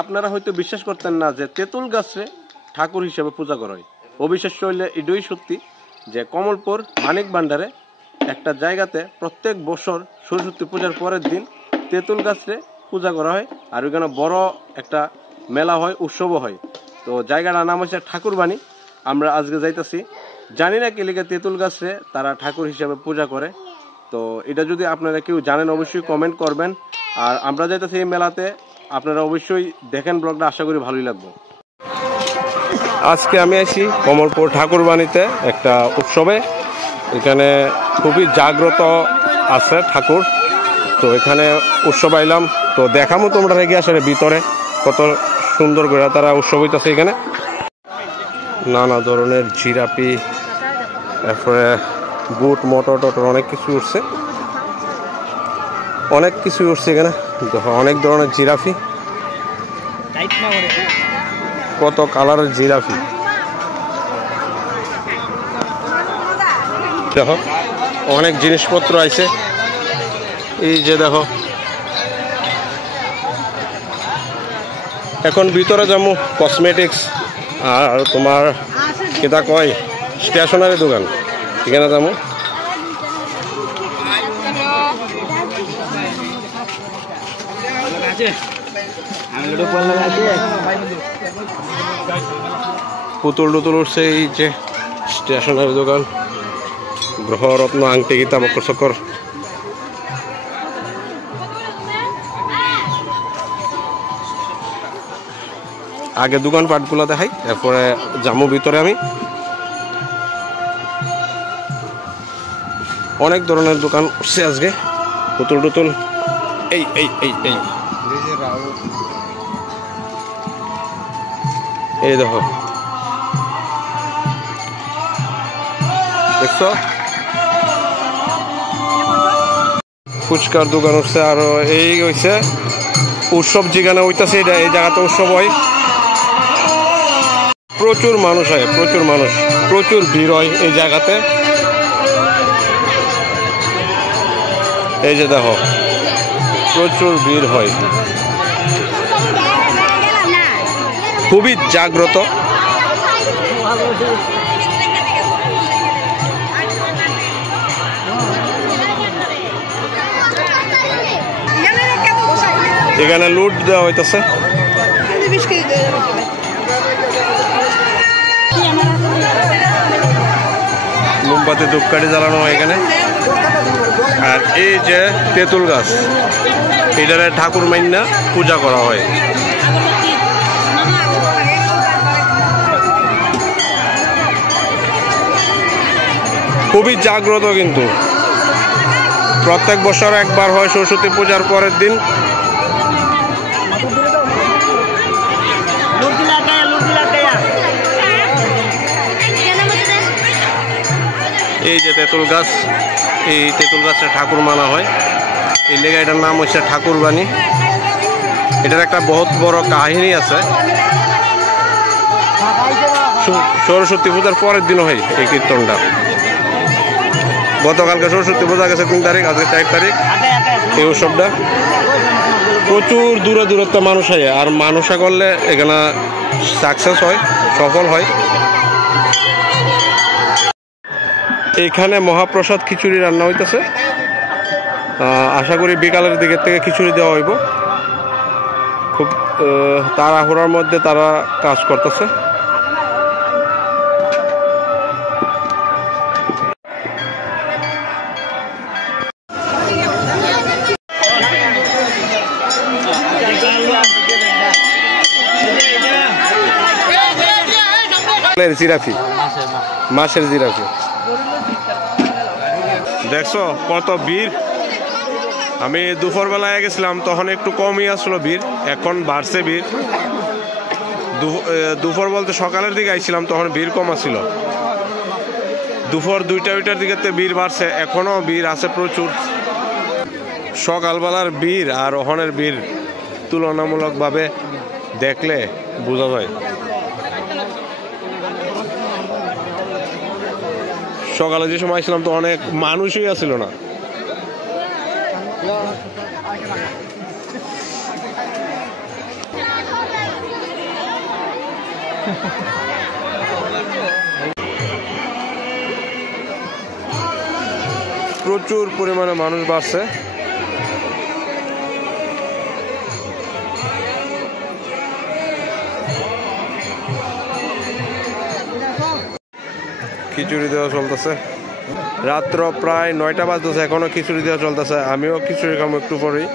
আপনারা হয়তো বিশ্বাস করতেন না যে তেঁতুল গাছে ঠাকুর হিসেবে পূজা করা হয়। অবিশ্বাস্য হইলে এটাই সত্যি যে কমলপুর মানিক ভান্ডারে একটা জায়গাতে প্রত্যেক বছর সরস্বতী পূজার পরের দিন তেঁতুল গাছে পূজা করা হয়, আর ওইখানে বড় একটা মেলা হয়, উৎসবও হয়। তো জায়গাটার নাম হচ্ছে ঠাকুরবাণী। আমরা আজকে যাইতেছি, জানি না কি লিগে তেঁতুল গাছে তারা ঠাকুর হিসেবে পূজা করে। তো এটা যদি আপনারা কেউ জানেন অবশ্যই কমেন্ট করবেন। আর আমরা যাইতেছি এই মেলাতে, আপনারা অবশ্যই দেখেন ব্লগটা, আশা করি ভালোই লাগবে। আজকে আমি আছি কমলপুর ঠাকুরবাণীতে একটা উৎসবে। এখানে খুবই জাগ্রত আছে ঠাকুর। তো এখানে উৎসব আইলাম, তো দেখামো তোমরা রেগে আসলে ভিতরে কত সুন্দর করে তারা উৎসব হইতেছে। এখানে নানা ধরনের জিরাপি, তারপরে বুট, মটর টটর অনেক কিছু উঠছে, অনেক কিছু উঠছে এখানে। দেখো অনেক ধরনের জিরাফি, কত কালারের জিরাফি। দেখো অনেক জিনিসপত্র আছে। এই যে দেখো, এখন ভিতরে যাবো কসমেটিক্স আর তোমার এটা কয় স্টেশনারি দোকান, এখানে যাবো। পুতুল টুতুল উঠছে, এই যে স্টেশনারি দোকান, গ্রহরত্ন, আংটি, গীতা, মকর সকর। আগে দোকানপাটগুলো দেখাই, এরপরে যাবো ভিতরে। আমি অনেক ধরনের দোকান উঠছে আজকে, পুতুল টুতুল। এই এই এই এই এই দেখো, দেখছো ফুচকার দোকান উঠছে। আর এই হইছে উৎসব যেখানে হইতেছে, এই জায়গাতে উৎসব হয়, প্রচুর মানুষ হয়, প্রচুর মানুষ, প্রচুর ভিড় হয় এই জায়গাতে। এই যে দেখো প্রচুর ভিড় হয়, খুবই জাগ্রত। এখানে লুট দেওয়া হইতেছে। মোমবাতি ধূপকাঠি জ্বালানো হয় এখানে। আর এই যে তেঁতুল গাছ, এটারে ঠাকুর মাইন্যা পূজা করা হয়। খুবই জাগ্রত, কিন্তু প্রত্যেক বছর একবার হয় সরস্বতী পূজার পরের দিন। এই যে তেঁতুল গাছ, এই তেঁতুল গাছে ঠাকুর মানা হয়, এই লেগে এটার নাম হচ্ছে ঠাকুরবাণী। এটার একটা বহুত বড় কাহিনী আছে। সরস্বতী পূজার পরের দিনও হয় এই কীর্তনটা। গতকালকে সরস্বতী পূজা গেছে 3 তারিখ, আজকে 4 তারিখ এই উৎসবটা। প্রচুর দূরে দূরত্ব মানুষ হয়, আর মানুষে করলে এখানে সাকসেস হয়, সফল হয়। এখানে মহাপ্রসাদ খিচুড়ি রান্না হইতেছে। আশা করি বিকালের দিকের থেকে খিচুড়ি দেওয়া হইব। খুব তাড়াহুড়ার মধ্যে তারা কাজ করতেছে। জিরাফি, মাছের জিরাফি দেখছো কত ভিড়। আমি দুপুর বেলায় গেছিলাম, তখন একটু কমই আসলো ভিড়, এখন বাড়ছে ভিড়। দুপুর বলতে সকালের দিকে আইছিলাম, তখন ভিড় কম আসছিল। দুপুর 2টার দিকে ভিড় বাড়ছে, এখনো ভিড় আছে প্রচুর। সকালবেলার ভিড় আর ওখানের ভিড় তুলনামূলকভাবে দেখলে বোঝা যায়। সকালে যে সময় ছিলাম তো অনেক মানুষই আসছিল না। প্রচুর পরিমাণে মানুষ বাড়ছে। খিচুড়ি দেওয়া চলতেছে, রাত্র প্রায় 9টা বাজতেছে, এখনো খিচুড়ি দেওয়া চলতেছে। আমিও খিচুড়ি খাবো একটু পরেই।